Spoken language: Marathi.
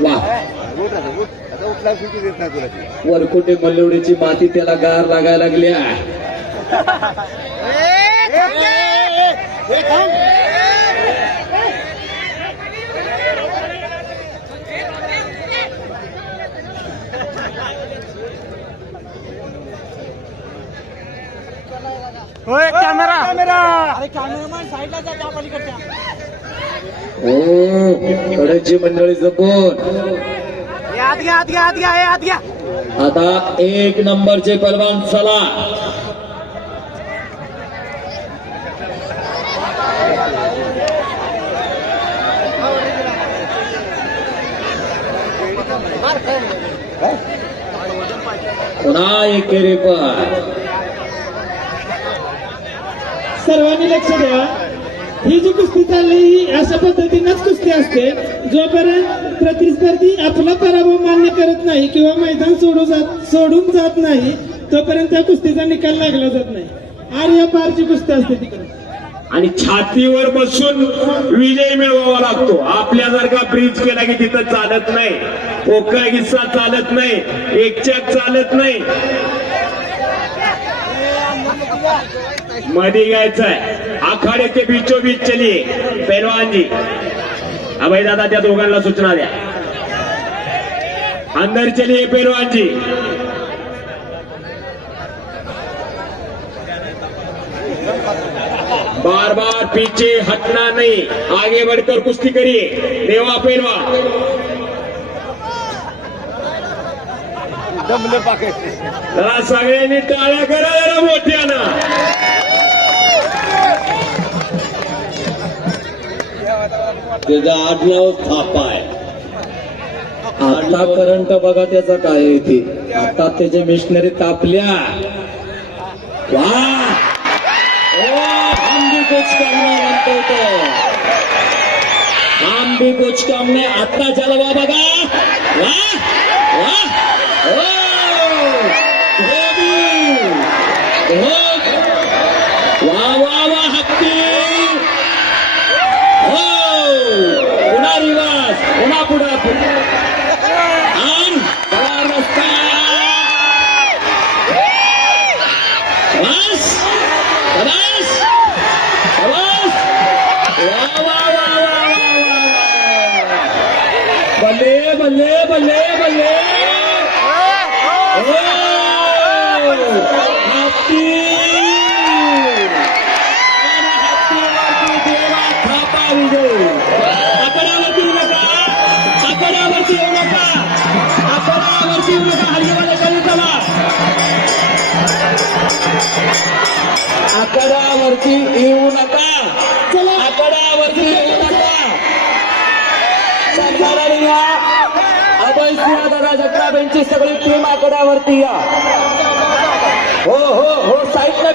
वा. उठ आता उठ आता उठला सुट्टी देत नाही तुला ती. वरकुटे मल्लवडीची माती त्याला गार लागायला लागल्या कॅमेरा कॅमेरा कडची मंडळी जपून. आत घ्या आत घ्या आत घ्या आत घ्या. आता एक नंबरचे पलवान चला. पुन्हा एकेरी पण. सर्वांनी लक्ष द्या. ही जी कुस्ती चालली ही अशा पद्धतीनंच कुस्ती असते. जोपर्यंत प्रतिस्पर्धी आपला पराभव मान्य करत नाही किंवा मैदान सोडू जात सोडून जात नाही तोपर्यंत त्या कुस्तीचा निकाल लागला जात नाही. आर्य पारची कुस्ती असते तिकडे. आणि छातीवर बसून विजय मिळवावा लागतो. आपल्यासारखा ब्रिज केला की तिथं चालत नाही. पोकळ किस्सा चालत नाही. एकच्याक चालत नाही. मध्ये घ्यायचंय आखाडे ते बीचो बीच चलिए. पहलवान जी अभय दादा त्या दोघांना सूचना द्या. अंदर चलिए पहलवान जी. बार बार पीछे हटना नहीं आगे बढ़कर कुश्ती करिए. देवा पेरवा सगळ्यांनी टाळ्या करा जरा मोठ्यानं. त्याचा आडनाव थापा आहे आता करंट बघा त्याचा काय आहे ते आता त्याचे मिशनरी तापल्या. वा! आंबी कुछ करना म्हणतो तो. हम भी कुछ करणे आता बघा. वा वा ओ धोबी धोब वा वा वा हत्ती हो पुन्हा रिवाज पुन्हा पुढं आण चला रस्ता बस बस बस वा वा वा वा वा बल्ले बल्ले बल्ले बल्ले हो हत्ती देवा थापा विजय येऊ नका आकड्यावरती येऊ नका आकड्यावरती येऊ नका हल्लीवाले चला येऊ नका आकड्यावरती येऊ अभय सिंह दादा जगराबेंची सगळी टीम आकड्यावरती या. हो हो हो साईडला